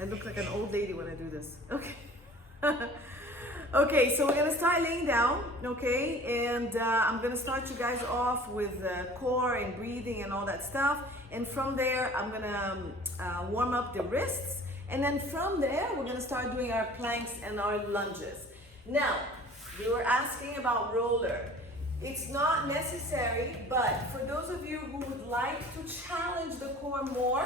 I look like an old lady when I do this. Okay. Okay, so we're gonna start laying down, okay? And I'm gonna start you guys off with core and breathing and all that stuff. And from there, I'm gonna warm up the wrists. And then from there, we're gonna start doing our planks and our lunges. Now, you were asking about roller. It's not necessary, but for those of you who would like to challenge the core more,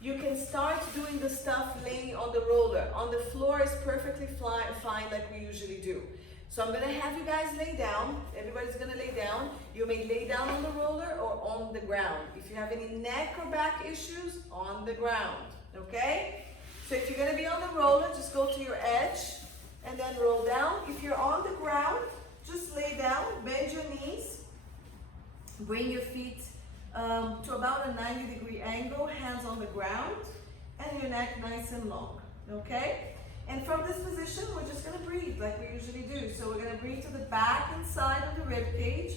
you can start doing the stuff laying on the roller. On the floor is perfectly fine like we usually do. So I'm gonna have you guys lay down. Everybody's gonna lay down. You may lay down on the roller or on the ground. If you have any neck or back issues, on the ground, okay? So if you're gonna be on the roller, just go to your edge and then roll down. If you're on the ground, just lay down, bend your knees, bring your feet to about a 90-degree angle, hands on the ground, and your neck nice and long, okay? And from this position, we're just gonna breathe like we usually do. So we're gonna breathe to the back and side of the rib cage.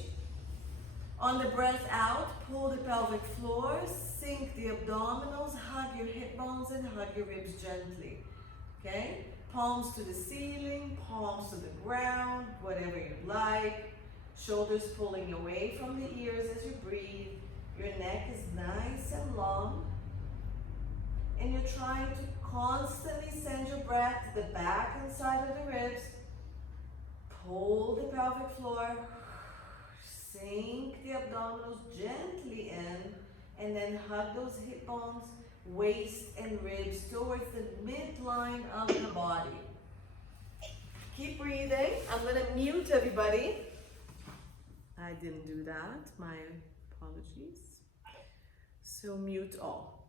On the breath out, pull the pelvic floor, sink the abdominals, hug your hip bones and hug your ribs gently, okay? Palms to the ceiling, palms to the ground, whatever you like. Shoulders pulling away from the ears as you breathe. Your neck is nice and long. And you're trying to constantly send your breath to the back and side of the ribs. Pull the pelvic floor. Sink the abdominals gently in. And then hug those hip bones, waist and ribs towards the midline of the body. Keep breathing. I'm going to mute everybody. I didn't do that. My apologies. So mute all.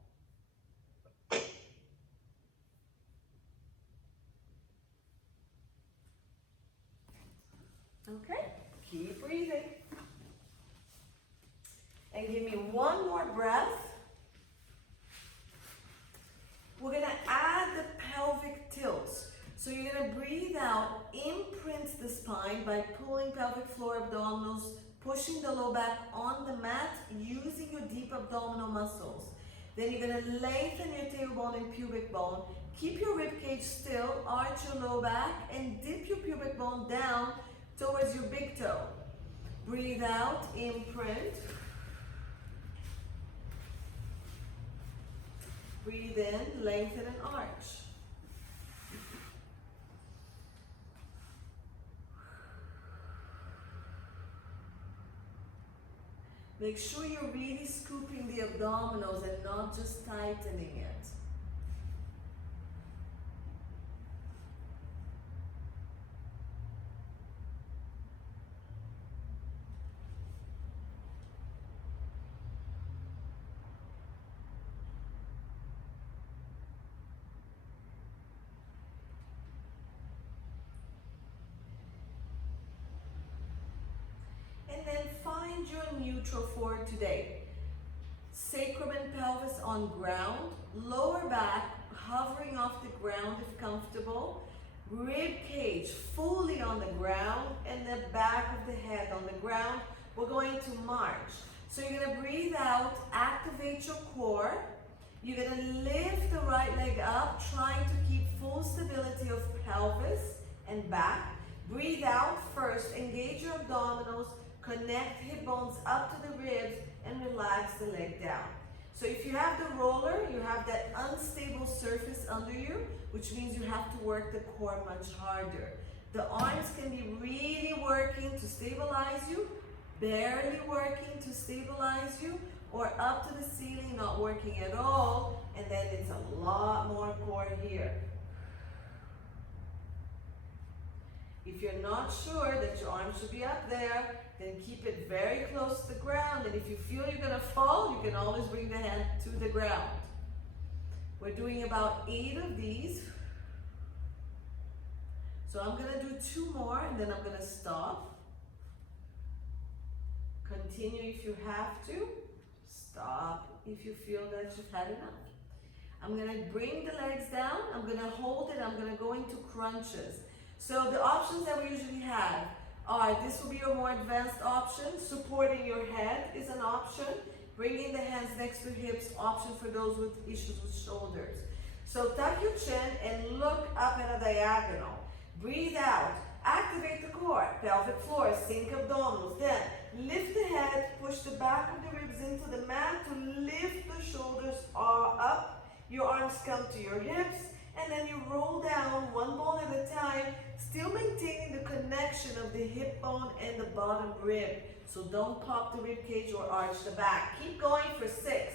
Okay, keep breathing. And give me one more breath. We're gonna add the pelvic tilts. So you're gonna breathe out, imprint the spine by pulling pelvic floor, abdominals, pushing the low back on the mat using your deep abdominal muscles. Then you're gonna lengthen your tailbone and pubic bone. Keep your rib cage still, arch your low back, and dip your pubic bone down towards your big toe. Breathe out, imprint. Breathe in, lengthen and arch. Make sure you're really scooping the abdominals and not just tightening it. And then find your neutral for today. Sacrum and pelvis on ground, lower back hovering off the ground if comfortable, rib cage fully on the ground, and the back of the head on the ground. We're going to march. So you're gonna breathe out, activate your core. You're gonna lift the right leg up, trying to keep full stability of pelvis and back. Breathe out first, engage your abdominals, connect hip bones up to the ribs, and relax the leg down. So if you have the roller, you have that unstable surface under you, which means you have to work the core much harder. The arms can be really working to stabilize you, barely working to stabilize you, or up to the ceiling, not working at all, and then it's a lot more core here. If you're not sure that your arms should be up there, then keep it very close to the ground. And if you feel you're gonna fall, you can always bring the hand to the ground. We're doing about 8 of these. So I'm gonna do 2 more and then I'm gonna stop. Continue if you have to. Stop if you feel that you've had enough. I'm gonna bring the legs down. I'm gonna hold it. I'm gonna go into crunches. So the options that we usually have are, this will be your more advanced option. Supporting your head is an option. Bringing the hands next to hips, option for those with issues with shoulders. So tuck your chin and look up at a diagonal. Breathe out. Activate the core, pelvic floor, sink abdominals. Then lift the head, push the back of the ribs into the mat to lift the shoulders up. Your arms come to your hips, and then you roll down one bone at a time, still maintaining the connection of the hip bone and the bottom rib. So don't pop the rib cage or arch the back. Keep going for 6.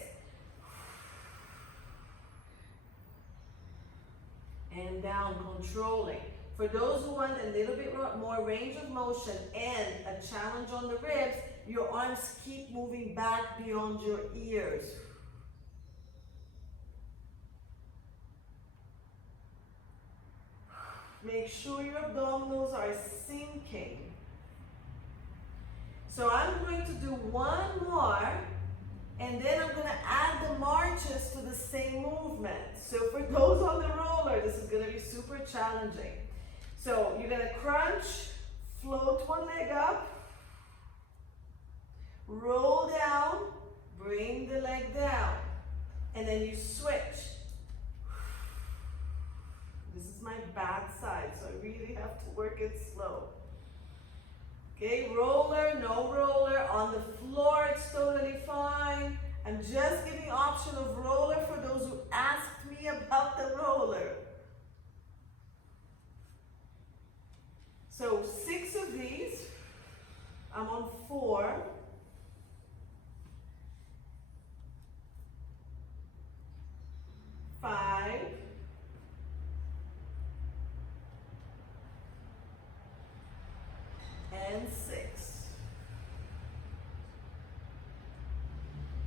And down, controlling. For those who want a little bit more range of motion and a challenge on the ribs, your arms keep moving back beyond your ears. Make sure your abdominals are sinking. So I'm going to do one more, and then I'm going to add the marches to the same movement. So for those on the roller, this is going to be super challenging. So you're going to crunch, float one leg up, roll down, bring the leg down, and then you switch. This is my bad side, so I really have to work it slow. Okay, roller, no roller. On the floor, it's totally fine. I'm just giving option of roller for those who asked me about the roller. So 6 of these. I'm on 4. 5. And 6.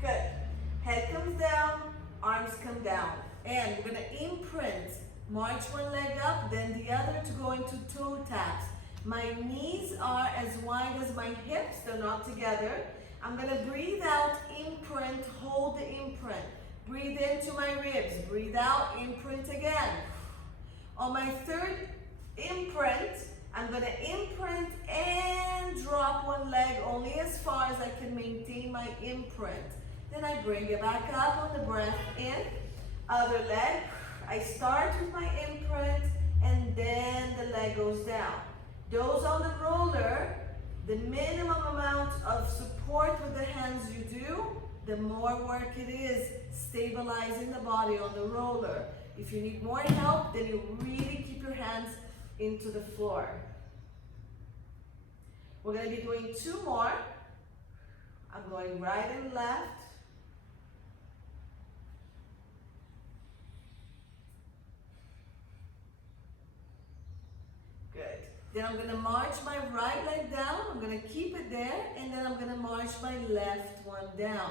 Good. Head comes down, arms come down. And we're going to imprint. March one leg up, then the other to go into toe taps. My knees are as wide as my hips, they're not together. I'm going to breathe out, imprint, hold the imprint. Breathe into my ribs, breathe out, imprint again. On my third imprint, I'm going to imprint and drop one leg only as far as I can maintain my imprint. Then I bring it back up on the breath in. Other leg. I start with my imprint and then the leg goes down. Those on the roller, the minimum amount of support with the hands you do, the more work it is stabilizing the body on the roller. If you need more help, then you really keep your hands into the floor. We're going to be doing 2 more. I'm going right and left. Good. Then I'm going to march my right leg down. I'm going to keep it there. And then I'm going to march my left one down.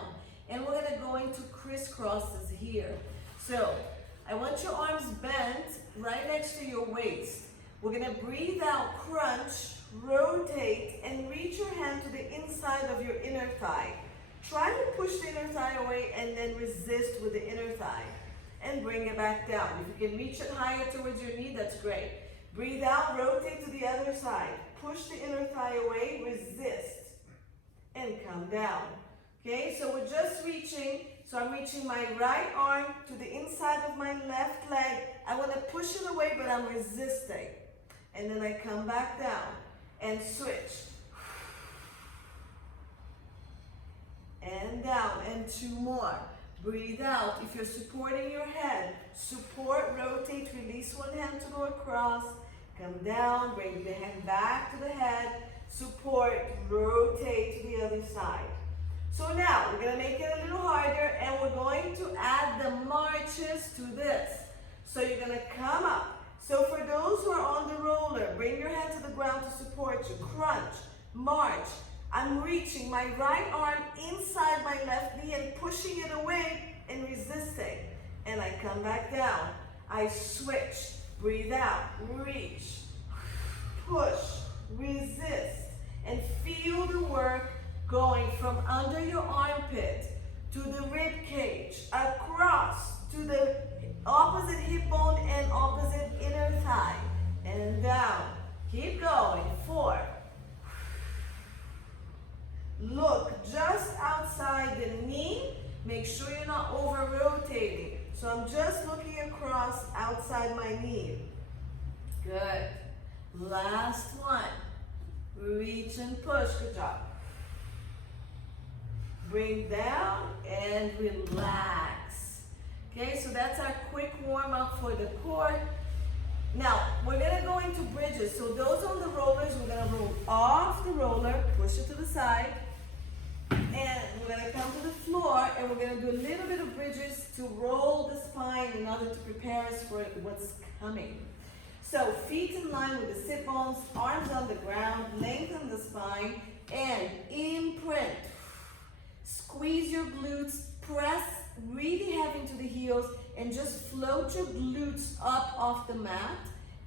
And we're going to go into crisscrosses here. So I want your arms bent right next to your waist. We're going to breathe out, crunch, rotate, and reach your hand to the inside of your inner thigh. Try to push the inner thigh away and then resist with the inner thigh. And bring it back down. If you can reach it higher towards your knee, that's great. Breathe out, rotate to the other side. Push the inner thigh away, resist, and come down. Okay, so we're just reaching. So I'm reaching my right arm to the inside of my left leg. I want to push it away, but I'm resisting. And then I come back down and switch. And down, and 2 more. Breathe out. If you're supporting your head, support, rotate, release one hand to go across. Come down, bring the hand back to the head. Support, rotate to the other side. So now, we're going to make it a little harder, and we're going to add the marches to this. So you're going to come up. So for those who are on the roller, bring your hand to the ground to support you. Crunch, march. I'm reaching my right arm inside my left knee and pushing it away and resisting. And I come back down. I switch. Breathe out. Reach. Push. Resist. And feel the work going from under your armpit to the rib cage, across to the opposite hip bone and opposite inner thigh, and down. Keep going. 4. Look just outside the knee. Make sure you're not over rotating. So I'm just looking across outside my knee. Good. Last one. Reach and push. Good job. Bring down and relax. Okay, so that's our quick warm up for the core. Now, we're gonna go into bridges. So those on the rollers, we're gonna roll off the roller, push it to the side, and we're gonna come to the floor and we're gonna do a little bit of bridges to roll the spine in order to prepare us for what's coming. So feet in line with the sit bones, arms on the ground, lengthen the spine, and imprint. Squeeze your glutes, press really heavy into the heels, and just float your glutes up off the mat.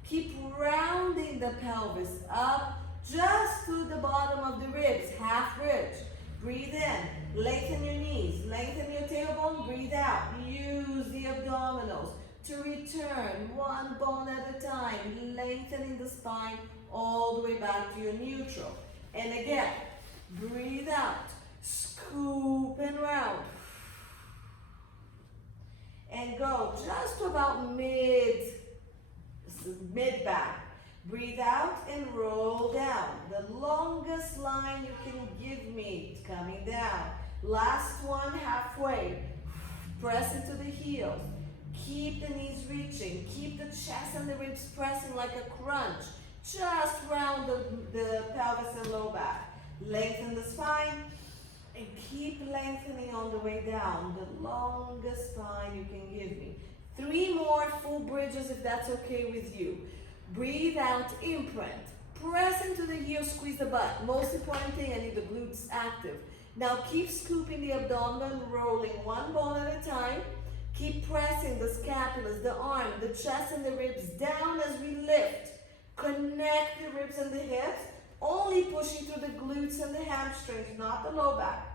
Keep rounding the pelvis up just to the bottom of the ribs, half bridge. Breathe in, lengthen your knees, lengthen your tailbone, breathe out. Use the abdominals to return one bone at a time, lengthening the spine all the way back to your neutral. And again, breathe out, scoop and round. And go just to about mid back. Breathe out and roll down. The longest line you can give me, coming down. Last one, halfway. Press into the heels. Keep the knees reaching. Keep the chest and the ribs pressing like a crunch. Just round the pelvis and low back. Lengthen the spine. And keep lengthening on the way down, the longest spine you can give me. 3 more full bridges if that's okay with you. Breathe out, imprint. Press into the heels, squeeze the butt. Most important thing, I need the glutes active. Now keep scooping the abdomen, rolling one bone at a time. Keep pressing the scapulas, the arm, the chest and the ribs down as we lift. Connect the ribs and the hips. Only pushing through the glutes and the hamstrings, not the low back.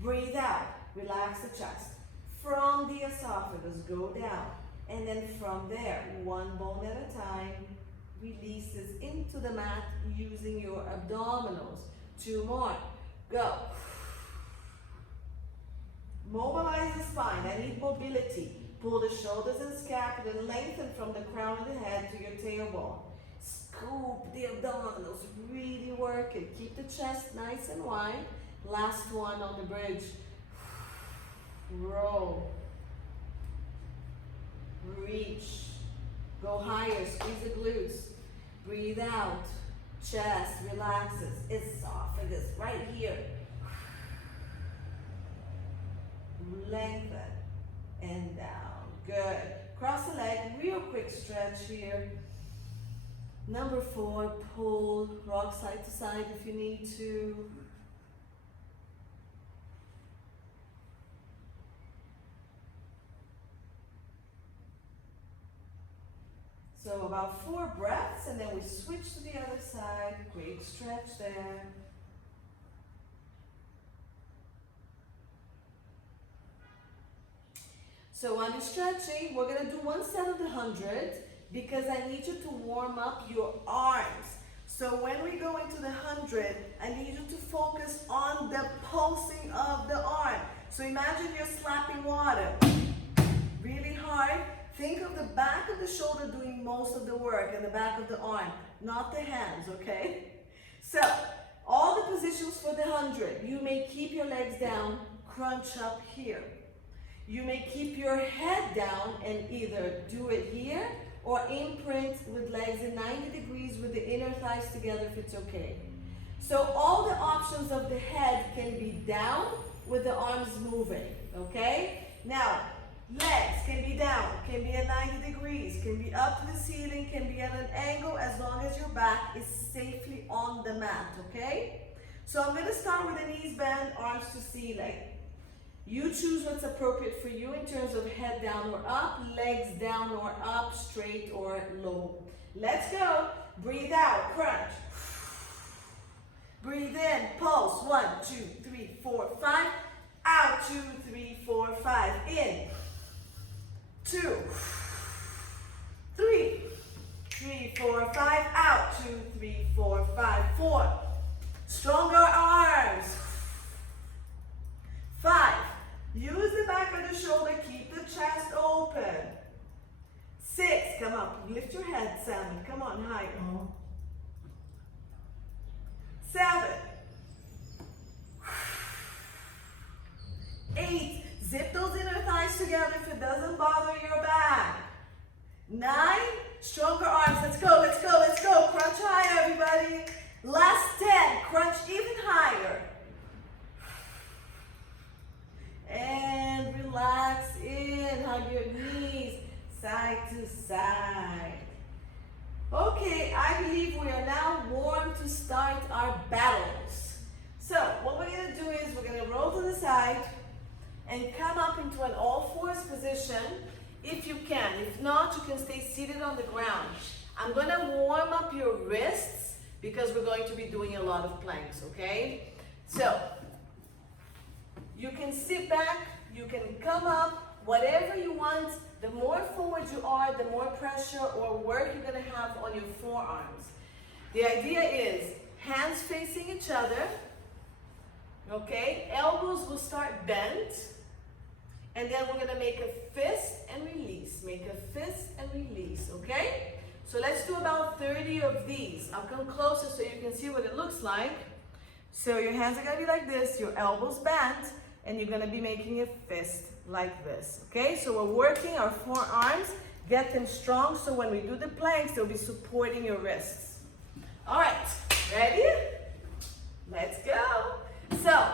Breathe out, relax the chest. From the esophagus, go down. And then from there, one bone at a time, releases into the mat using your abdominals. 2 more, go. Mobilize the spine, I need mobility. Pull the shoulders and scapula, lengthen from the crown of the head to your tailbone. Scoop the abdominals, really work it. Keep the chest nice and wide. Last one on the bridge. Roll. Reach. Go higher, squeeze the glutes. Breathe out. Chest relaxes. Esophagus right here. Lengthen and down. Good. Cross the leg, real quick stretch here. Number 4, pull, rock side to side if you need to. So about 4 breaths and then we switch to the other side. Great stretch there. So on the stretching, we're gonna do 1 set of the 100 because I need you to warm up your arms. So when we go into the 100, I need you to focus on the pulsing of the arm. So imagine you're slapping water really hard. Think of the back of the shoulder doing most of the work and the back of the arm, not the hands, okay? So all the positions for the 100, you may keep your legs down, crunch up here. You may keep your head down and either do it here or imprint with legs in 90 degrees with the inner thighs together if it's okay. So all the options of the head can be down with the arms moving, okay? Now, legs can be down, can be at 90 degrees, can be up to the ceiling, can be at an angle as long as your back is safely on the mat, okay? So I'm gonna start with the knees bent, arms to ceiling. You choose what's appropriate for you in terms of head down or up, legs down or up, straight or low. Let's go. Breathe out, crunch. Breathe in, pulse. 1, 2, 3, 4, 5. Out, 2, 3, 4, 5. In. 2, 3, 3, 4, 5. Out, 2, 3, 4, 5. 4. Stronger arms. 5. Use the back of the shoulder, keep the chest open. 6, come up, lift your head, 7, come on, higher. 7, 8, zip those inner thighs together if it doesn't bother your back. 9, stronger arms, let's go, let's go, let's go. Crunch higher, everybody. Last 10, crunch even higher. And relax in, hug your knees, side to side. Okay, I believe we are now warm to start our battles. So, what we're gonna do is we're gonna roll to the side and come up into an all-fours position if you can. If not, you can stay seated on the ground. I'm gonna warm up your wrists because we're going to be doing a lot of planks, okay? So, you can sit back, you can come up, whatever you want. The more forward you are, the more pressure or work you're gonna have on your forearms. The idea is hands facing each other, okay? Elbows will start bent, and then we're gonna make a fist and release. Make a fist and release, okay? So let's do about 30 of these. I'll come closer so you can see what it looks like. So your hands are gonna be like this, your elbows bent, and you're gonna be making a fist like this, okay? So we're working our forearms, get them strong so when we do the planks, they'll be supporting your wrists. All right, ready? Let's go. So,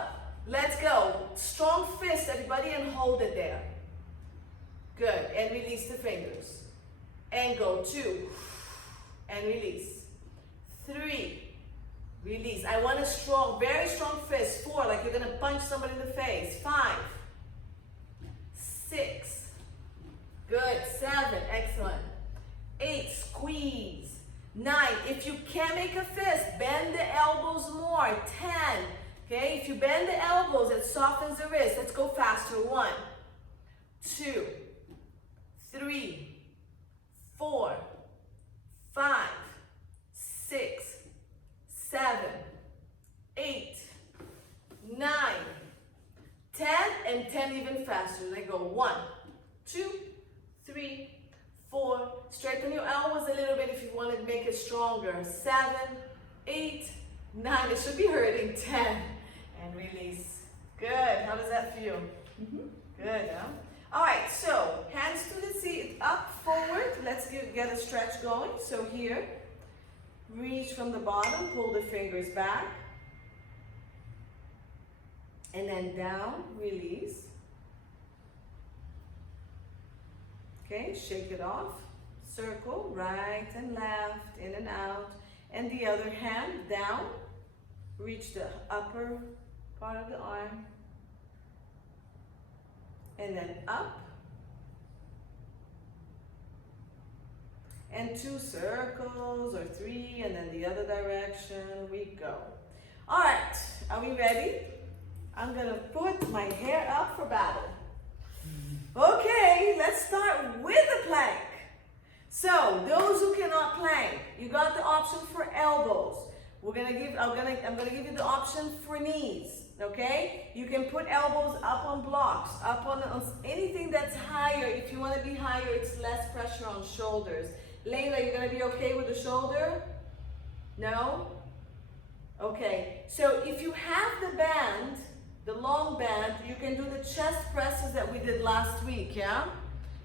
let's go. Strong fist, everybody, and hold it there. Good, and release the fingers. And go, 2, and release. 3, release. I want a strong, very strong fist. 4, like you're gonna punch somebody in the face. 5, 6, good. 7, excellent. 8, squeeze. 9, if you can't make a fist, bend the elbows more. 10, okay, if you bend the elbows, it softens the wrist. Let's go faster. 1, 2, 3, 4, 5, 6, 7, 8, 9, 10, and 10 even faster. They go 1, 2, 3, 4. Straighten your elbows a little bit if you want to make it stronger. 7, 8, 9. It should be hurting. 10, and release. Good. How does that feel? Good, huh? All right, so hands to the seat, up, forward. Let's get a stretch going. So here, reach from the bottom, pull the fingers back. And then down, release. Okay, shake it off. Circle, right and left, in and out. And the other hand down. Reach the upper part of the arm. And then up. And 2 circles or 3, and then the other direction we go. All right, are we ready? I'm gonna put my hair up for battle. Okay, let's start with the plank. So those who cannot plank, you got the option for elbows. I'm gonna give you the option for knees. Okay, you can put elbows up on blocks, up on anything that's higher. If you want to be higher, it's less pressure on shoulders. Layla, you're gonna be okay with the shoulder? No? Okay, so if you have the band, the long band, you can do the chest presses that we did last week, yeah?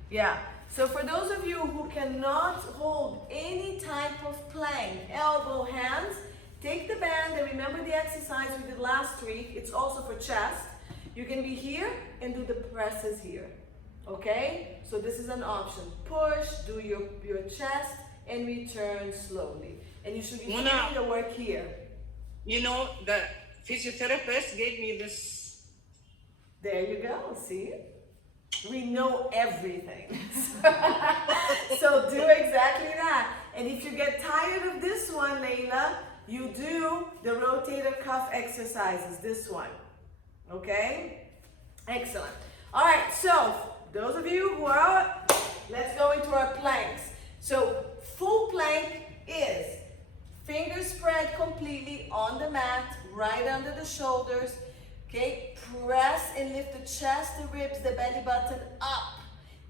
Yeah, so for those of you who cannot hold any type of plank, elbow, hands, take the band and remember the exercise we did last week. It's also for chest. You can be here and do the presses here, okay? So this is an option. Push, do your chest, and return slowly. And you should be doing the work here. You know, the physiotherapist gave me this. There you go, see? We know everything. So do exactly that. And if you get tired of this one, Layla, you do the rotator cuff exercises, this one, okay? Excellent. All right, so those of you who are up, let's go into our planks. So full plank is fingers spread completely on the mat, right under the shoulders, okay? Press and lift the chest, the ribs, the belly button up.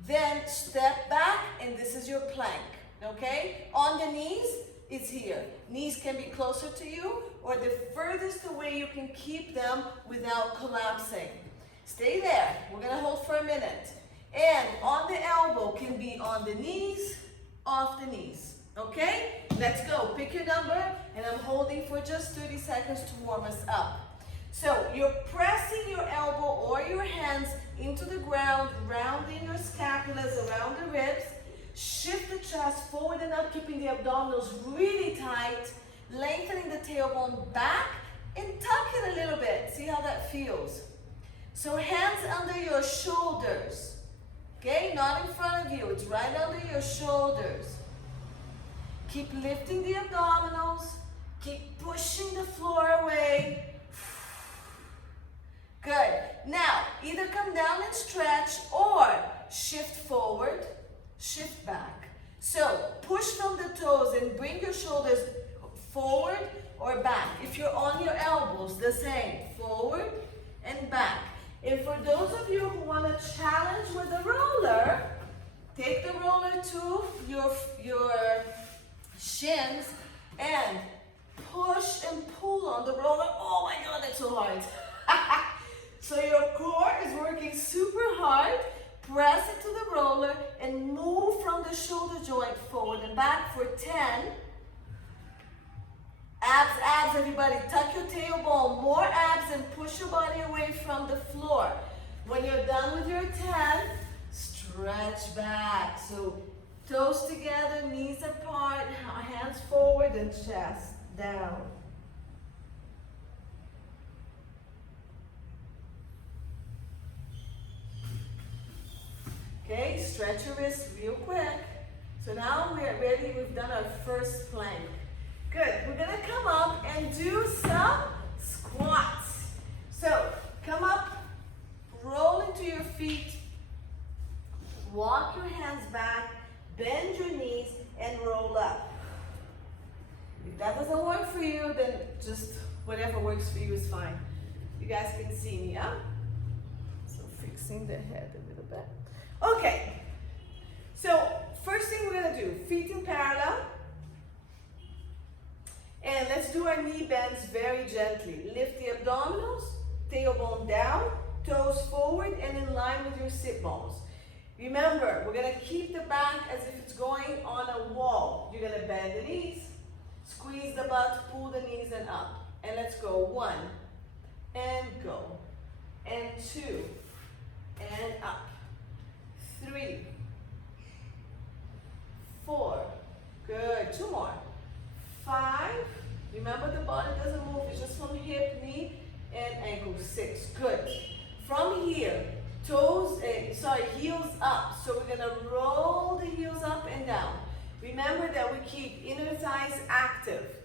Then step back, and this is your plank, okay? On the knees, it's here. Knees can be closer to you or the furthest away you can keep them without collapsing. Stay there. We're gonna hold for a minute. And on the elbow can be on the knees, off the knees, okay? Let's go. Pick your number, and I'm holding for just 30 seconds to warm us up. So you're pressing your elbow or your hands into the ground, rounding your scapulas around the ribs. Shift the chest forward and up, keeping the abdominals really tight, lengthening the tailbone back, and tuck it a little bit. See how that feels. So hands under your shoulders, okay? Not in front of you, it's right under your shoulders. Keep lifting the abdominals, keep pushing the floor away. Good. Now, either come down and stretch or shift forward, shift back. So, push from the toes and bring your shoulders forward or back. If you're on your elbows, the same. Forward and back. And for those of you who want to challenge with a roller, take the roller to your shins and push and pull on the roller. Oh my God, that's so hard. So your core is working super hard. Press it to the roller and move from the shoulder joint forward and back for 10. Abs, abs, everybody. Tuck your tailbone. More abs and push your body away from the floor. When you're done with your 10, stretch back. So toes together, knees apart, hands forward and chest down. Okay, stretch your wrists real quick. So now we're ready, we've done our first plank. Good, we're gonna come up and do some squats. So, come up, roll into your feet, walk your hands back, bend your knees, and roll up. If that doesn't work for you, then just whatever works for you is fine. You guys can see me, yeah? So fixing the head a little bit. Okay, so first thing we're gonna do, feet in parallel. And let's do our knee bends very gently. Lift the abdominals, tailbone down, toes forward and in line with your sit bones. Remember, we're gonna keep the back as if it's going on a wall. You're gonna bend the knees, squeeze the butt, pull the knees and up. And let's go 1, and go, and 2, and up. 3, 4, good, 2 more. 5, remember the body doesn't move, it's just from hip, knee, and ankle. 6, good. From here, heels up. So we're gonna roll the heels up and down. Remember that we keep inner thighs active.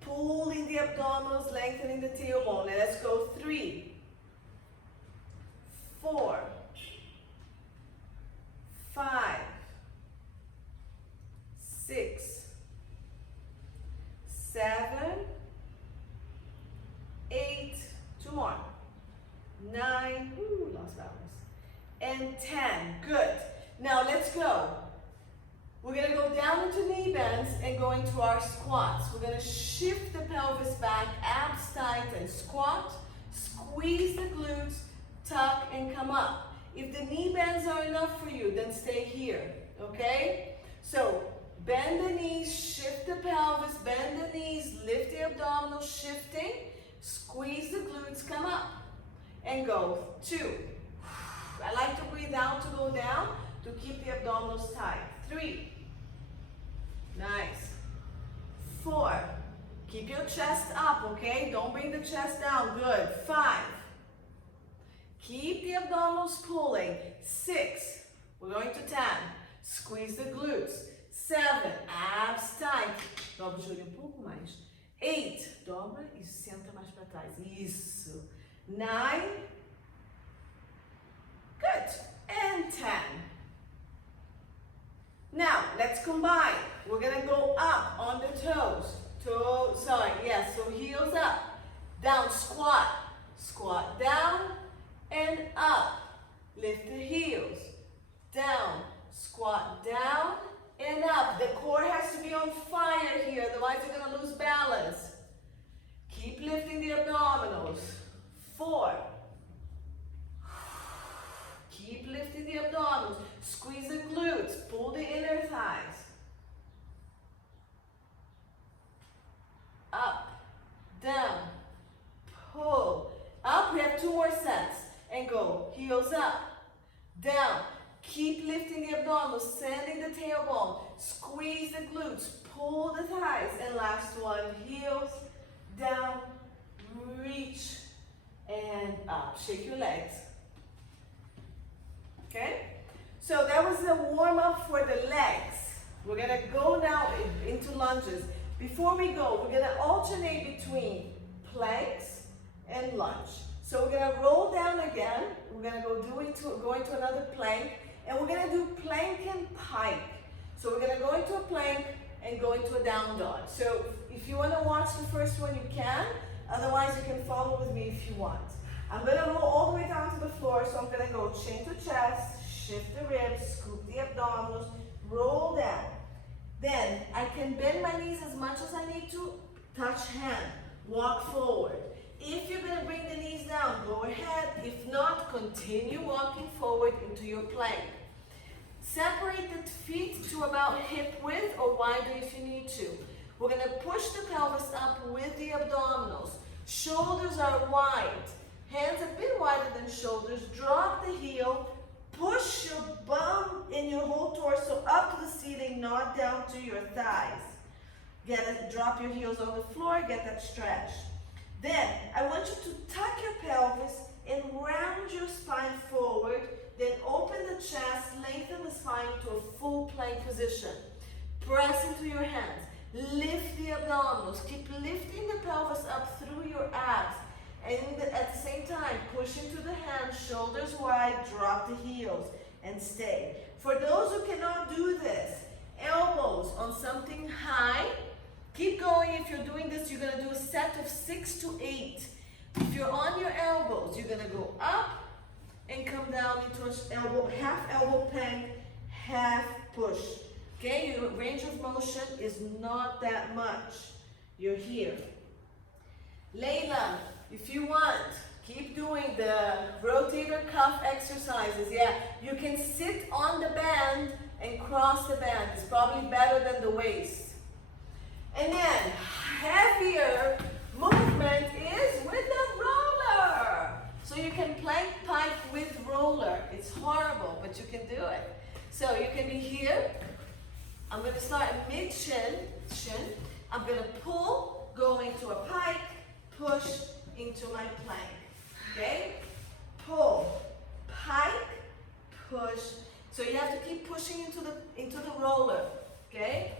Pulling the abdominals, lengthening the tailbone. And let's go 3, 4, 5, 6, 7, 8, 2 more, 9, lost balance, and 10, good. Now let's go. We're gonna go down into knee bends and go into our squats. We're gonna shift the pelvis back, abs tight and squat, squeeze the glutes, tuck and come up. If the knee bends are enough for you, then stay here, okay? So bend the knees, shift the pelvis, bend the knees, lift the abdominals, shifting, squeeze the glutes, come up, and go. 2. I like to breathe out to go down to keep the abdominals tight. 3. Nice. 4. Keep your chest up, okay? Don't bring the chest down. Good. 5. Keep the abdominals pulling. 6. We're going to 10. Squeeze the glutes. 7. Abs tight. Dobra o joelho pouco mais. 8. Dobra e senta mais para trás. Isso. 9. Good. And 10. Now, let's combine. We're going to go up on the toes. So heels up. Down, squat. Squat down and up. Lift the heels. Down. lifting the abdominals. Squeeze the glutes. Pull the inner thighs. Up, down, pull. Up, we have 2 more sets. And go. Heels up, down. Keep lifting the abdominals, sending the tailbone. Squeeze the glutes, pull the thighs. And last one, heels, down, reach, and up. Shake your legs. Okay? So that was the warm-up for the legs. We're gonna go now into lunges. Before we go, we're gonna alternate between planks and lunge. So we're gonna roll down again. We're gonna go into another plank, and we're gonna do plank and pike. So we're gonna go into a plank and go into a down dog. So if you wanna watch the first one, you can. Otherwise, you can follow with me if you want. I'm gonna roll all the way down to the floor. So I'm gonna go chin to chest, shift the ribs, scoop the abdominals, roll down. Then I can bend my knees as much as I need to, touch hand, walk forward. If you're gonna bring the knees down, go ahead. If not, continue walking forward into your plank. Separate the feet to about hip width or wider if you need to. We're gonna push the pelvis up with the abdominals. Shoulders are wide. Hands a bit wider than shoulders. Drop the heel. Push your bum and your whole torso up to the ceiling, not down to your thighs. Drop your heels on the floor, get that stretch. Then, I want you to tuck your pelvis and round your spine forward. Then open the chest, lengthen the spine to a full plank position. Press into your hands. Lift the abdominals. Keep lifting the pelvis up through your abs. And at the same time, push into the hands, shoulders wide, drop the heels, and stay. For those who cannot do this, elbows on something high. Keep going. If you're doing this, you're going to do a set of 6 to 8. If you're on your elbows, you're going to go up and come down into an half elbow plank, half push. Okay, your range of motion is not that much. You're here. Layla, if you want, keep doing the rotator cuff exercises. Yeah, you can sit on the band and cross the band. It's probably better than the waist. And then, heavier movement is with the roller. So you can plank pike with roller. It's horrible, but you can do it. So you can be here. I'm going to start mid-chin. I'm going to pull, go into a pike, push into my plank. Okay? Pull, pike, push. So you have to keep pushing into the roller. Okay?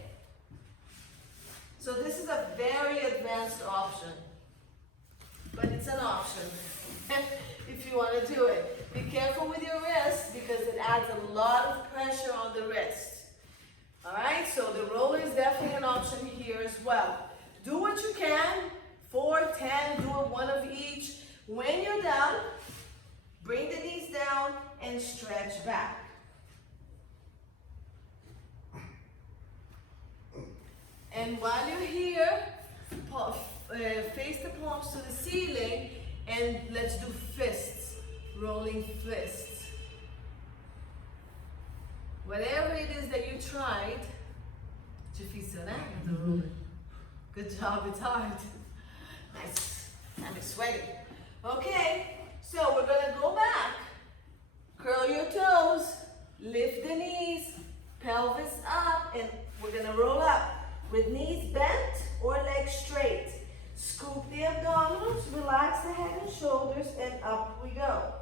So this is a very advanced option, but it's an option if you want to do it. Be careful with your wrist because it adds a lot of pressure on the wrist. All right, so the roller is definitely an option here as well. Do what you can, 4, 10, do one of each. When you're done, bring the knees down and stretch back. And while you're here, face the palms to the ceiling and let's do fists, rolling fists. Whatever it is that you tried, good job, it's hard. Nice, I'm sweating. Okay, so we're gonna go back, curl your toes, lift the knees, pelvis up, and we're gonna roll up. With knees bent or legs straight. Scoop the abdominals, relax the head and shoulders, and up we go.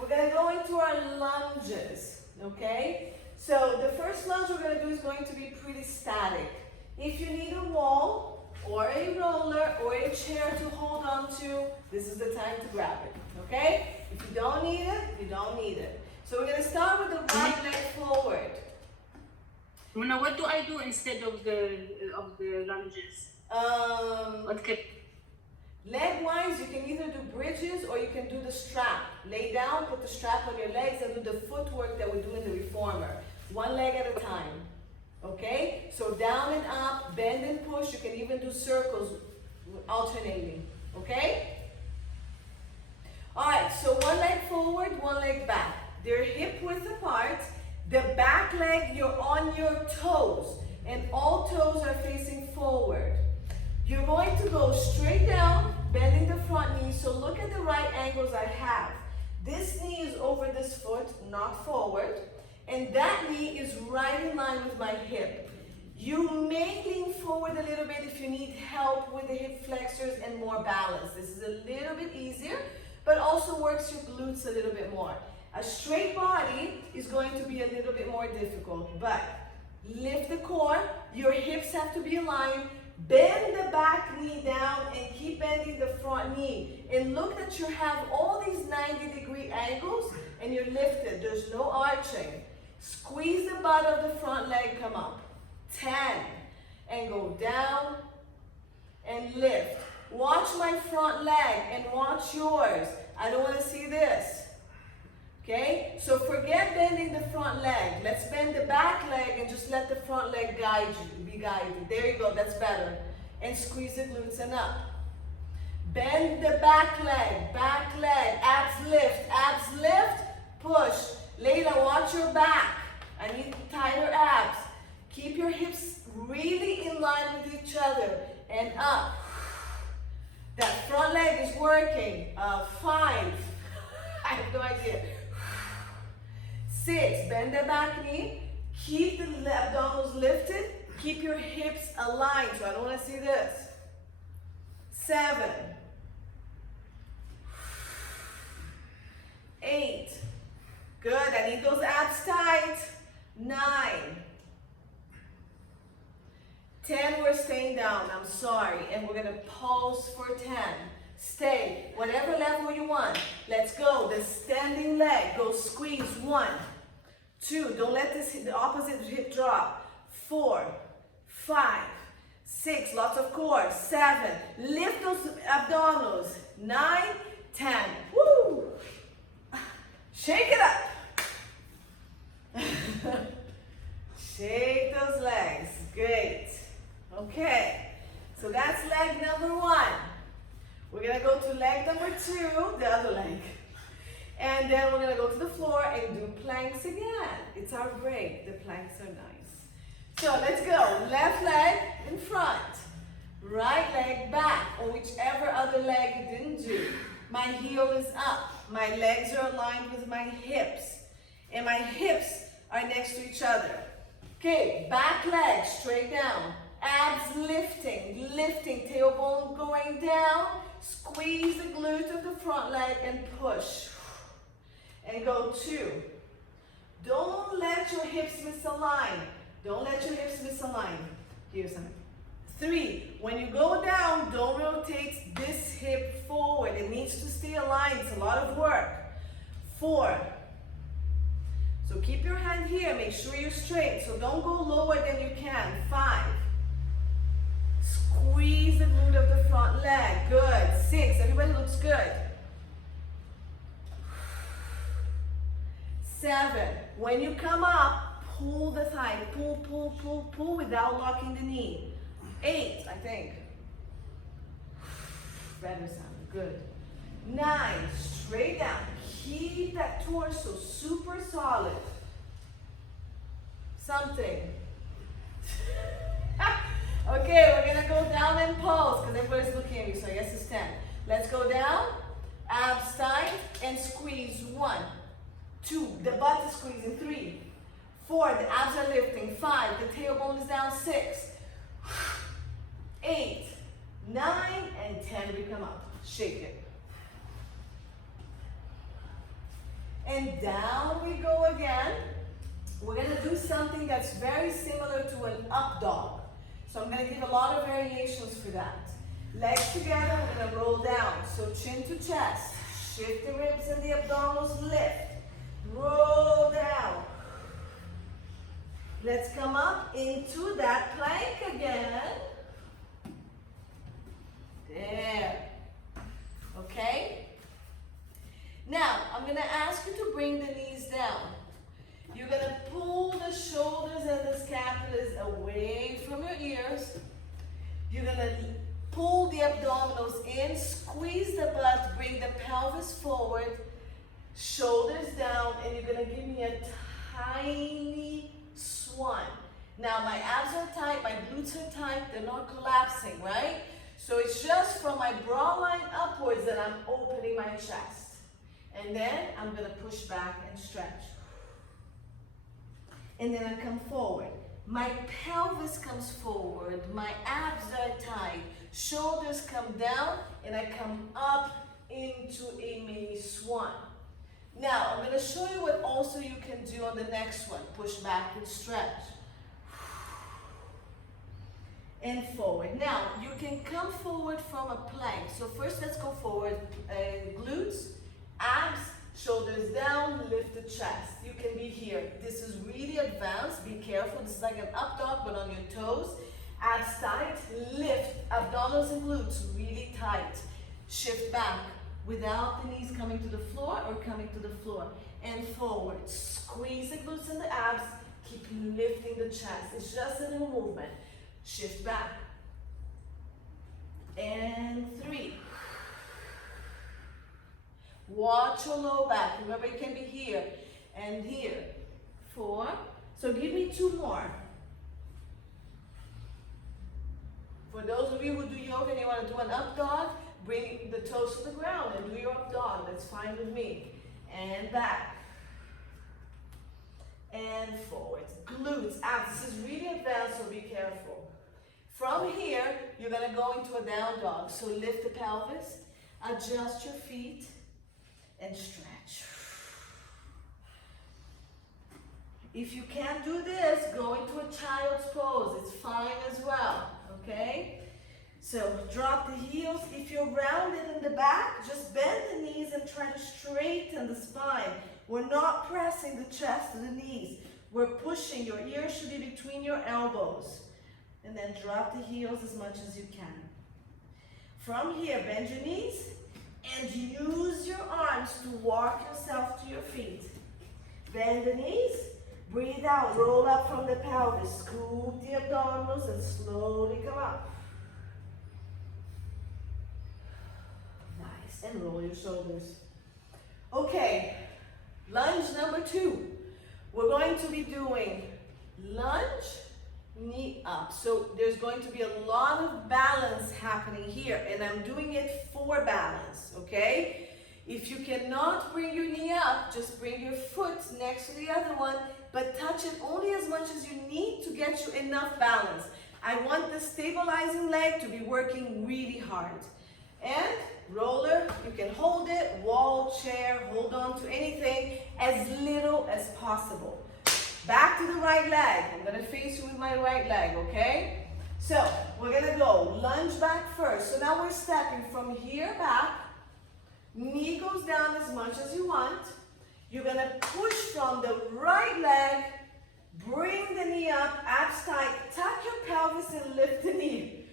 We're gonna go into our lunges, okay? So the first lunge we're gonna do is going to be pretty static. If you need a wall, or a roller, or a chair to hold on to, this is the time to grab it, okay? If you don't need it, you don't need it. So we're gonna start with the right leg forward. Now, what do I do instead of the lunges? Leg-wise, you can either do bridges or you can do the strap. Lay down, put the strap on your legs, and do the footwork that we do in the reformer. One leg at a time. Okay? So down and up, bend and push. You can even do circles alternating. Okay? All right, so one leg forward, one leg back. They're hip width apart. The back leg, you're on your toes, and all toes are facing forward. You're going to go straight down, bending the front knee. So look at the right angles I have. This knee is over this foot, not forward, and that knee is right in line with my hip. You may lean forward a little bit if you need help with the hip flexors and more balance. This is a little bit easier, but also works your glutes a little bit more. A straight body is going to be a little bit more difficult, but lift the core, your hips have to be aligned, bend the back knee down and keep bending the front knee. And look that you have all these 90-degree angles and you're lifted, there's no arching. Squeeze the butt of the front leg, come up. 10, and go down and lift. Watch my front leg and watch yours. I don't want to see this. Okay, so forget bending the front leg. Let's bend the back leg and just let the front leg guide you, be guided. There you go, that's better. And squeeze the glutes and up. Bend the back leg, abs lift, push. Layla, watch your back. I need tighter abs. Keep your hips really in line with each other and up. That front leg is working. 5. I have no idea. 6, bend the back knee, keep the abdominals lifted, keep your hips aligned, so I don't want to see this. 7, 8, good, I need those abs tight. 9, 10, we're staying down, I'm sorry, and we're going to pause for 10. Stay, whatever level you want. Let's go, the standing leg, go squeeze. 1, 2, don't let the opposite hip drop. 4, 5, 6, lots of core. 7, lift those abdominals. 9, 10, woo! Shake it up. Shake those legs, great. Okay, so that's leg number 1. We're gonna go to leg number 2, the other leg. And then we're gonna go to the floor and do planks again. It's our break, the planks are nice. So let's go, left leg in front, right leg back, or whichever other leg you didn't do. My heel is up, my legs are aligned with my hips, and my hips are next to each other. Okay, back leg straight down, abs lifting, tailbone going down, squeeze the glute of the front leg and push. And go 2. Don't let your hips misalign. Don't let your hips misalign. Here's some. 3, when you go down, don't rotate this hip forward. It needs to stay aligned. It's a lot of work. 4. So keep your hand here. Make sure you're straight. So don't go lower than you can. 5. Squeeze the glute of the front leg. Good. 6. Everybody looks good. 7. When you come up, pull the thigh. Pull without locking the knee. 8, I think. Better sound. Good. 9. Straight down. Keep that torso super solid. Something. Okay, we're gonna go down and pose because everybody's looking at me, so I guess it's 10. Let's go down, abs tight, and squeeze. 1, 2, the butt is squeezing. 3, 4, the abs are lifting. 5, the tailbone is down. 6, 8, 9, and 10, we come up. Shake it. And down we go again. We're gonna do something that's very similar to an up dog. So I'm gonna give a lot of variations for that. Legs together, we're gonna roll down. So chin to chest, shift the ribs and the abdominals, lift. Roll down. Let's come up into that plank again. There. Okay? Now, I'm going to ask you to bring the knees down. You're going to pull the shoulders and the scapulas away from your ears. You're going to pull the abdominals in, squeeze the butt, bring the pelvis forward, shoulders down, and you're going to tiny swan. Now my abs are tight, my glutes are tight, they're not collapsing, right? So it's just from my bra line upwards that I'm opening my chest. And then I'm gonna push back and stretch. And then I come forward. My pelvis comes forward, my abs are tight, shoulders come down, and I come up into a mini swan. Now, I'm gonna show you what also you can do on the next one. Push back and stretch. And forward. Now, you can come forward from a plank. So first, let's go forward. Glutes, abs, shoulders down, lift the chest. You can be here. This is really advanced. Be careful. This is like an up dog, but on your toes. Abs tight, lift. Abdominals and glutes really tight. Shift back without the knees coming to the floor or coming to the floor. And forward. Squeeze the glutes and the abs. Keep lifting the chest. It's just a little movement. Shift back. And 3. Watch your low back. Remember, it can be here and here. 4. So give me 2 more. For those of you who do yoga and you want to do an up dog, bring the toes to the ground and do your up dog. That's fine with me. And back. And forward. Glutes, abs. This is really advanced, so be careful. From here, you're going to go into a down dog. So lift the pelvis, adjust your feet, and stretch. If you can't do this, go into a child's pose. It's fine as well, okay? So drop the heels. If you're rounded in the back, just bend the knees and try to straighten the spine. We're not pressing the chest to the knees. We're pushing. Your ears should be between your elbows. And then drop the heels as much as you can. From here, bend your knees and use your arms to walk yourself to your feet. Bend the knees, breathe out, roll up from the pelvis, scoop the abdominals and slowly come up. Nice, and roll your shoulders. Okay, lunge number 2. We're going to be doing lunge, knee up. So there's going to be a lot of balance happening here, and I'm doing it for balance, okay? If you cannot bring your knee up, just bring your foot next to the other one, but touch it only as much as you need to get you enough balance. I want the stabilizing leg to be working really hard. And roller, you can hold it, wall, chair, hold on to anything, as little as possible. Back to the right leg. I'm gonna face you with my right leg, okay? So, we're gonna go lunge back first. So now we're stepping from here back. Knee goes down as much as you want. You're gonna push from the right leg, bring the knee up, abs tight, tuck your pelvis and lift the knee.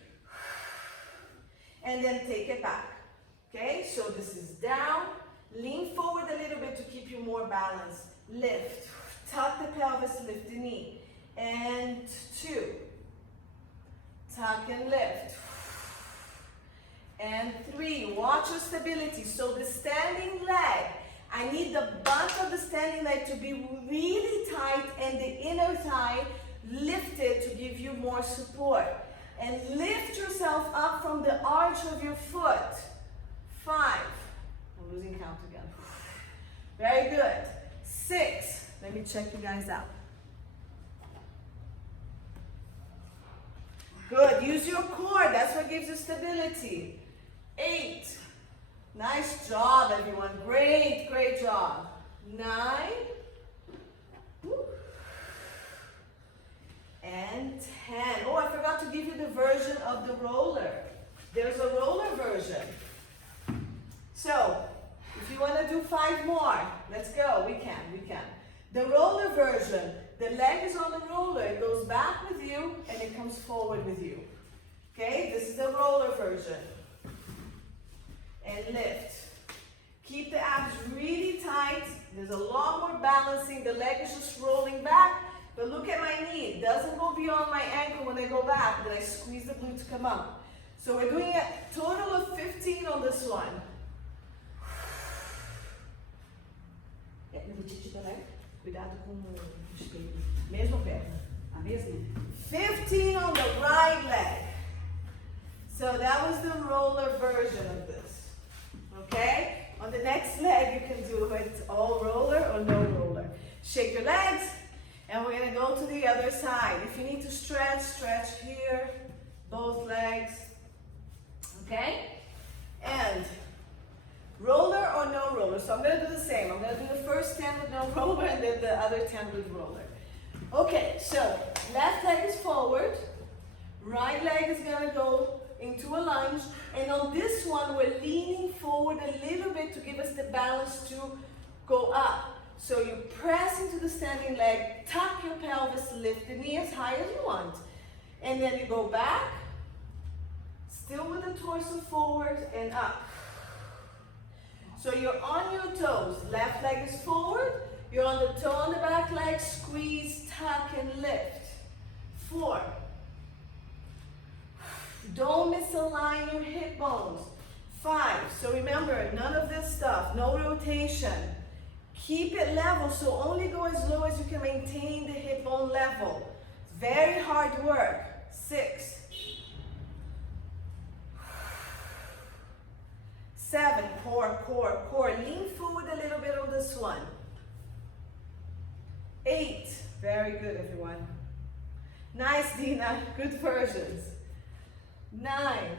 And then take it back, okay? So this is down, lean forward a little bit to keep you more balanced. Lift, tuck the pelvis, lift the knee. And 2, tuck and lift. And 3, watch your stability. So the standing leg, I need the butt of the standing leg to be really tight and the inner thigh lifted to give you more support. And lift yourself up from the arch of your foot. 5, I'm losing count again. Very good. 6, let me check you guys out. Good, use your core, that's what gives you stability. 8, nice job everyone, great, great job. 9, and 10. Oh, I forgot to give you the version of the roller. There's a roller version. So, if you want to do 5 more, let's go, we can. The roller version, the leg is on the roller, it goes back with you and it comes forward with you. Okay, this is the roller version. And lift. Keep the abs really tight. There's a lot more balancing. The leg is just rolling back. But look at my knee. It doesn't go beyond my ankle when I go back. Then I squeeze the glute to come up. So we're doing a total of 15 on this one. We Cuidado com o espelho. Mesma perna. A mesma? 15 on the right leg. So that was the roller version of this. Okay? On the next leg, you can do it all roller or no roller. Shake your legs, and we're gonna go to the other side. If you need to stretch, stretch here, both legs. Okay? And roller or no roller. So I'm gonna do the same. I'm gonna do the first 10 with no roller and then the other 10 with roller. Okay, so left leg is forward, right leg is gonna go into a lunge, and on this one we're leaning forward a little bit to give us the balance to go up. So you press into the standing leg, tuck your pelvis, lift the knee as high as you want, and then you go back, still with the torso forward and up. So you're on your toes, left leg is forward, you're on the toe on the back leg, squeeze, tuck and lift. 4. Don't misalign your hip bones. 5. So remember, none of this stuff, no rotation. Keep it level, so only go as low as you can maintain the hip bone level. Very hard work. 6. 7. Core, core, core. Lean forward a little bit on this one. 8. Very good, everyone. Nice, Dina. Good versions. 9.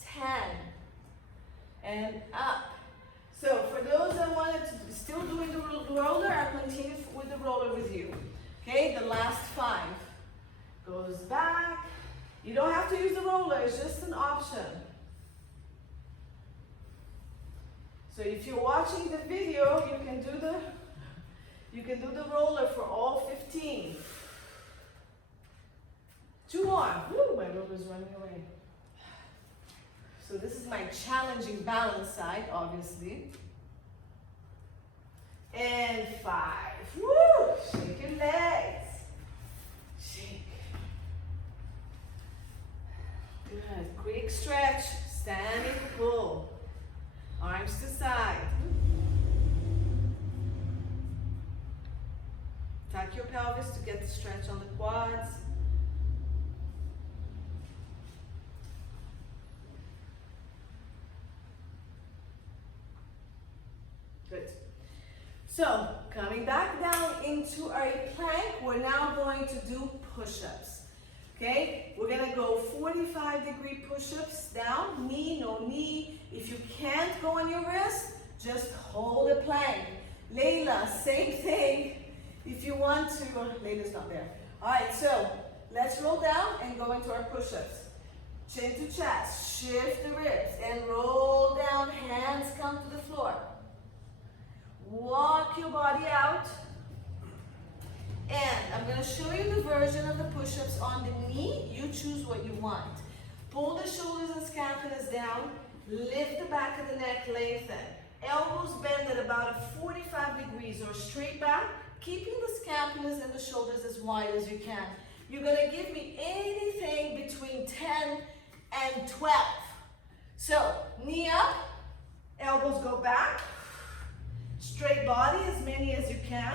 10. And up. So for those that wanted to still doing the roller, I'll continue with the roller with you. Okay, the last 5. Goes back. You don't have to use the roller, it's just an option. So if you're watching the video, you can do the roller for all 15. 2 more. Woo, my roller's running away. So this is my challenging balance side, obviously. And 5. Woo! Shake your legs. Shake. Good. Quick stretch. Standing pull. Arms to side. Tuck your pelvis to get the stretch on the quads. Good. So, coming back down into our plank, we're now going to do push-ups. Okay, we're gonna go 45-degree push-ups down, knee, no knee. If you can't go on your wrist, just hold a plank. Layla, same thing. If you want to, Layla's not there. All right, so let's roll down and go into our push-ups. Chin to chest, shift the ribs and roll down, hands come to the floor. Walk your body out. And I'm going to show you the version of the push-ups on the knee. You choose what you want. Pull the shoulders and scapulas down. Lift the back of the neck, lengthen. Elbows bend at about 45 degrees or straight back, keeping the scapulas and the shoulders as wide as you can. You're going to give me anything between 10 and 12. So, knee up, elbows go back, straight body, as many as you can.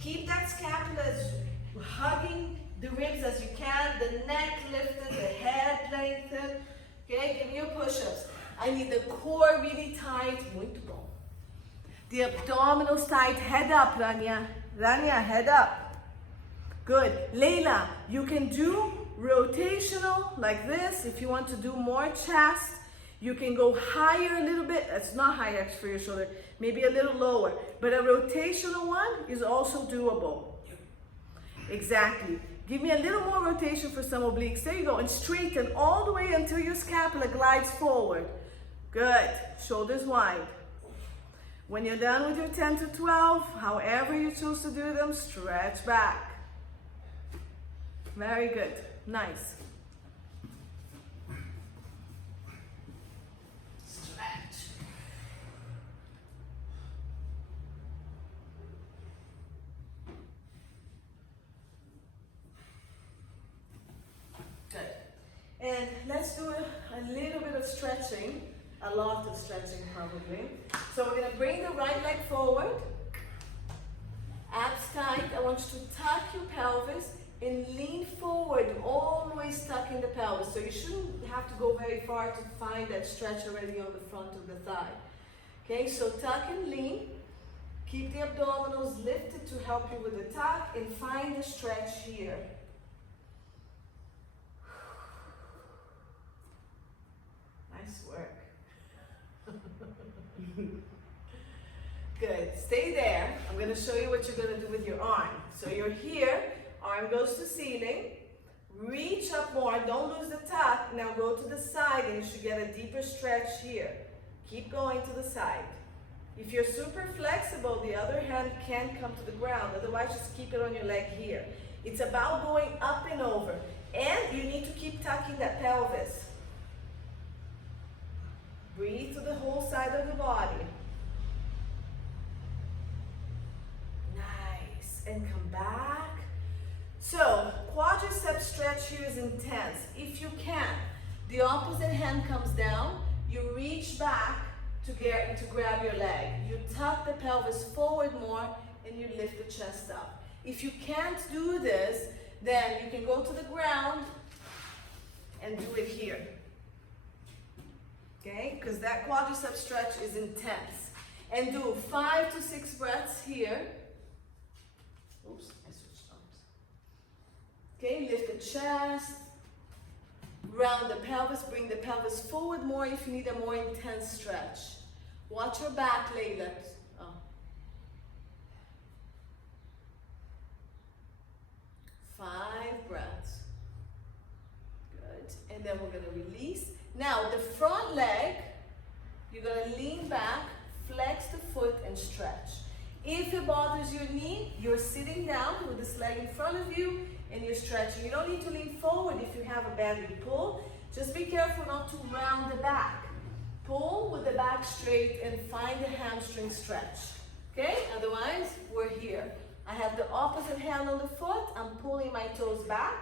Keep that scapula as hugging the ribs as you can, the neck lifted, the head lengthened. Okay, give me your push-ups. I need the core really tight. Muito bom. The abdominals tight. Head up, Rania. Rania, head up. Good. Layla, you can do rotational like this. If you want to do more chest, you can go higher a little bit. It's not higher for your shoulder. Maybe a little lower. But a rotational one is also doable. Exactly. Give me a little more rotation for some obliques. There you go. And straighten all the way until your scapula glides forward. Good. Shoulders wide. When you're done with your 10 to 12, however you choose to do them, stretch back. Very good. Nice. Stretch. Good. And let's do a little bit of stretching A lot of stretching probably. So we're gonna bring the right leg forward. Abs tight. I want you to tuck your pelvis and lean forward, always tucking the pelvis. So you shouldn't have to go very far to find that stretch already on the front of the thigh. Okay, so tuck and lean. Keep the abdominals lifted to help you with the tuck and find the stretch here. Nice work. Good, stay there. I'm gonna show you what you're gonna do with your arm. So you're here, arm goes to ceiling, reach up more, don't lose the tuck. Now go to the side and you should get a deeper stretch here. Keep going to the side. If you're super flexible, the other hand can come to the ground, otherwise just keep it on your leg here. It's about going up and over, and you need to keep tucking that pelvis. Breathe to the whole side of the body. Nice, and come back. So, quadricep stretch here is intense. If you can, the opposite hand comes down, you reach back to grab your leg. You tuck the pelvis forward more and you lift the chest up. If you can't do this, then you can go to the ground and do it here. Okay, because that quadricep stretch is intense. And do 5 to 6 breaths here. Oops, I switched arms. Okay, lift the chest. Round the pelvis, bring the pelvis forward more if you need a more intense stretch. Watch your back, Layla. Oh. 5 breaths. Good. And then we're going to release. Now, the front leg, you're going to lean back, flex the foot, and stretch. If it bothers your knee, you're sitting down with this leg in front of you, and you're stretching. You don't need to lean forward if you have a belly pull. Just be careful not to round the back. Pull with the back straight and find the hamstring stretch. Okay? Otherwise, we're here. I have the opposite hand on the foot. I'm pulling my toes back.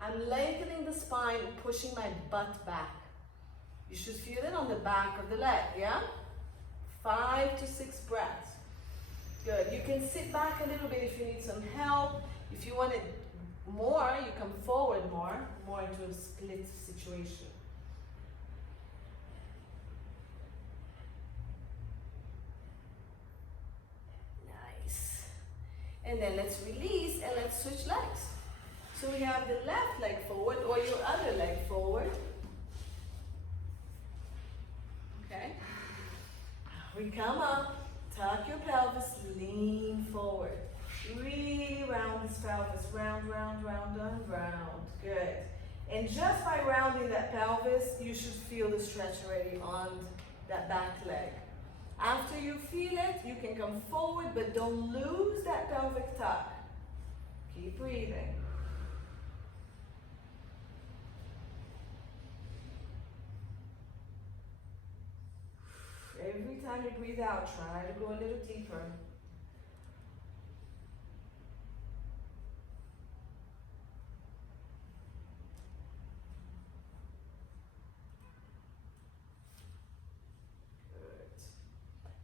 I'm lengthening the spine, pushing my butt back. You should feel it on the back of the leg, yeah? 5 to 6 breaths. Good. You can sit back a little bit if you need some help. If you want it more, you come forward more into a split situation. Nice. And then let's release and let's switch legs. So we have the left leg forward or your other leg forward. Okay. We come up, tuck your pelvis, lean forward. Really round this pelvis, round, round, round, round, round. Good. And just by rounding that pelvis, you should feel the stretch already on that back leg. After you feel it, you can come forward, but don't lose that pelvic tuck. Keep breathing. Every time you breathe out, try to go a little deeper.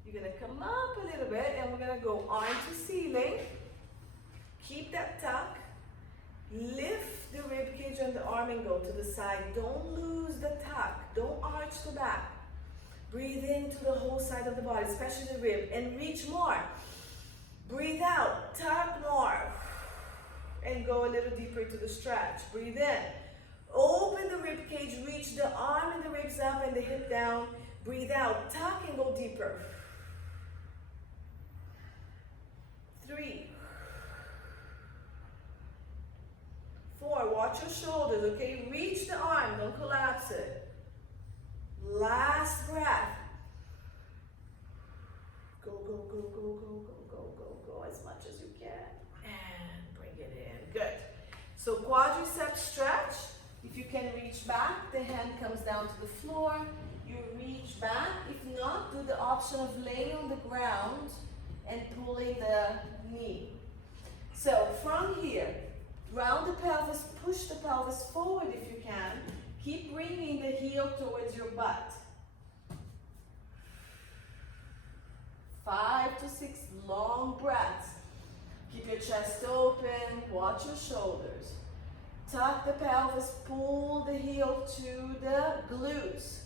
You're going to come up a little bit and we're going to go arm to ceiling. Keep that tuck. Lift the rib cage and the arm and go to the side. Don't lose the tuck. Don't arch the back. Breathe into the whole side of the body, especially the rib, and reach more. Breathe out, tuck more. And go a little deeper into the stretch. Breathe in. Open the rib cage, reach the arm and the ribs up and the hip down. Breathe out, tuck and go deeper. 3, 4, watch your shoulders, okay? Reach the arm, don't collapse it. Last breath. Go, go, go, go, go, go, go, go, go as much as you can. And bring it in. Good. So quadricep stretch. If you can reach back, the hand comes down to the floor. You reach back. If not, do the option of laying on the ground and pulling the knee. So from here, round the pelvis, push the pelvis forward if you can. Keep bringing the heel towards your butt. to 6 long breaths. Keep your chest open, watch your shoulders. Tuck the pelvis, pull the heel to the glutes.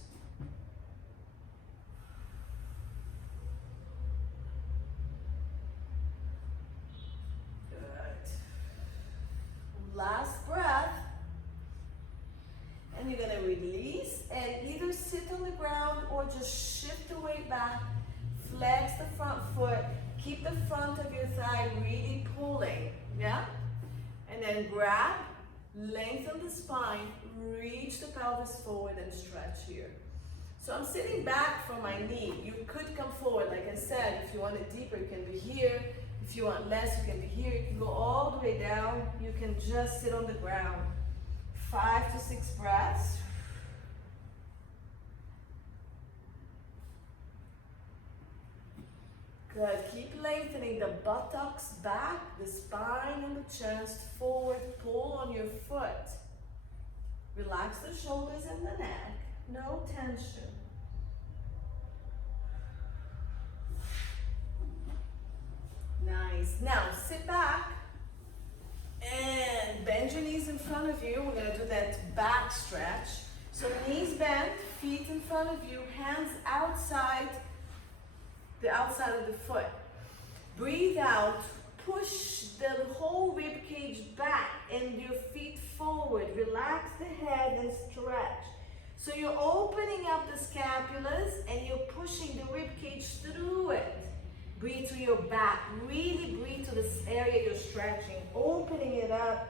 Good. Last breath. And you're gonna release and either sit on the ground or just shift the weight back. Flex the front foot. Keep the front of your thigh really pulling, yeah? And then grab, lengthen the spine, reach the pelvis forward and stretch here. So I'm sitting back from my knee. You could come forward, like I said, if you want it deeper, you can be here. If you want less, you can be here. You can go all the way down. You can just sit on the ground. 5 to 6 breaths. Good, keep lengthening the buttocks back, the spine and the chest forward, pull on your foot. Relax the shoulders and the neck, no tension. Nice, now sit back and bend your knees in front of you. We're gonna do that back stretch. So knees bent, feet in front of you, hands outside, the outside of the foot. Breathe out, push the whole rib cage back and your feet forward. Relax the head and stretch. So you're opening up the scapulas and you're pushing the rib cage through it. Breathe to your back. Really breathe to this area you're stretching. Opening it up.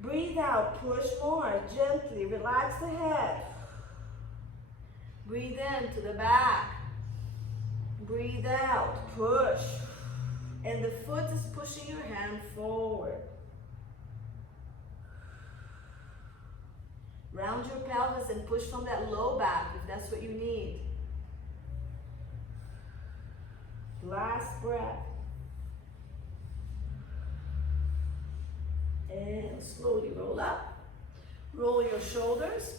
Breathe out, push more, gently. Relax the head. Breathe in to the back. Breathe out, push. And the foot is pushing your hand forward. Round your pelvis and push from that low back if that's what you need. Last breath. And slowly roll up. Roll your shoulders.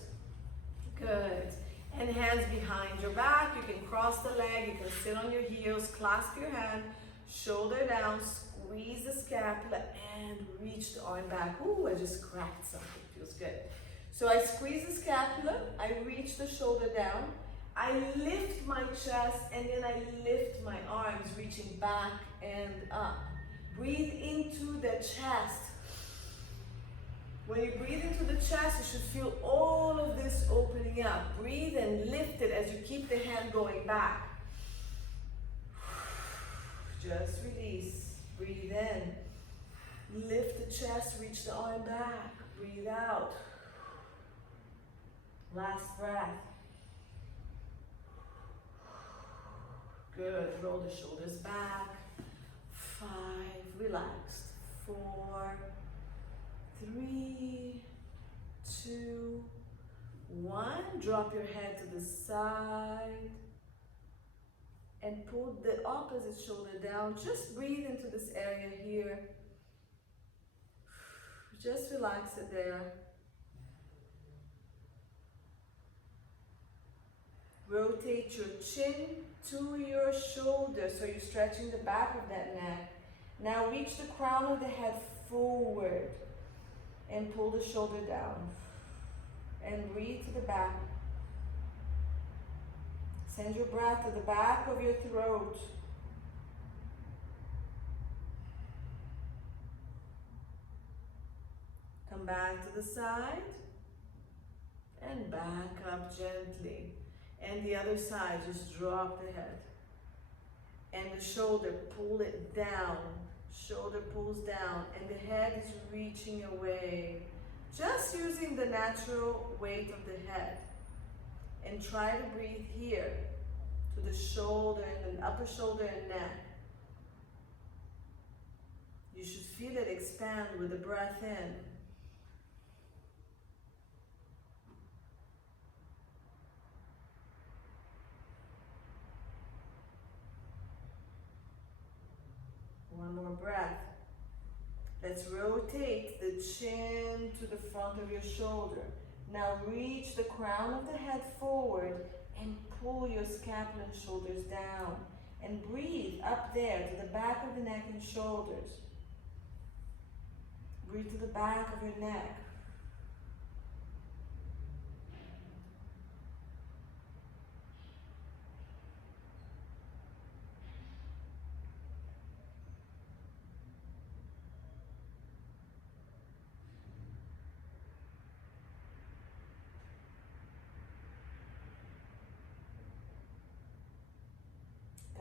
Good. And hands behind your back. You can cross the leg. You can sit on your heels. Clasp your hand. Shoulder down. Squeeze the scapula and reach the arm back. Ooh, I just cracked something. Feels good. So I squeeze the scapula. I reach the shoulder down. I lift my chest and then I lift my arms, reaching back and up. Breathe into the chest. When you breathe into the chest, you should feel all of this opening up. Breathe and lift it as you keep the hand going back. Just release. Breathe in. Lift the chest, reach the arm back. Breathe out. Last breath. Good. Roll the shoulders back. 5. Relaxed. 4. 3, 2, 1. Drop your head to the side and pull the opposite shoulder down. Just breathe into this area here. Just relax it there. Rotate your chin to your shoulder so you're stretching the back of that neck. Now reach the crown of the head forward. And pull the shoulder down. And breathe to the back. Send your breath to the back of your throat. Come back to the side. And back up gently. And the other side, just drop the head. And the shoulder, pull it down. Shoulder pulls down and the head is reaching away. Just using the natural weight of the head. And try to breathe here to the shoulder and the upper shoulder and neck. You should feel it expand with the breath in. One more breath. Let's rotate the chin to the front of your shoulder. Now reach the crown of the head forward and pull your scapula and shoulders down. And breathe up there to the back of the neck and shoulders. Breathe to the back of your neck.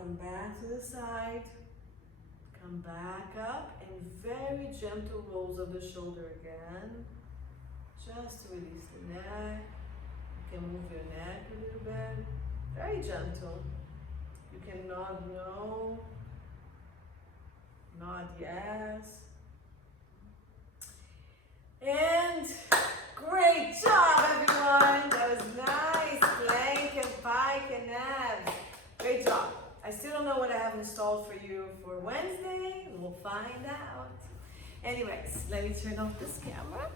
Come back to the side. Come back up and very gentle rolls of the shoulder again. Just to release the neck. You can move your neck a little bit. Very gentle. You can nod no. Nod yes. And great job, everyone. That was nice. Plank and pike and abs. Great job. I still don't know what I have installed for you for Wednesday. We'll find out. Anyways, let me turn off this camera.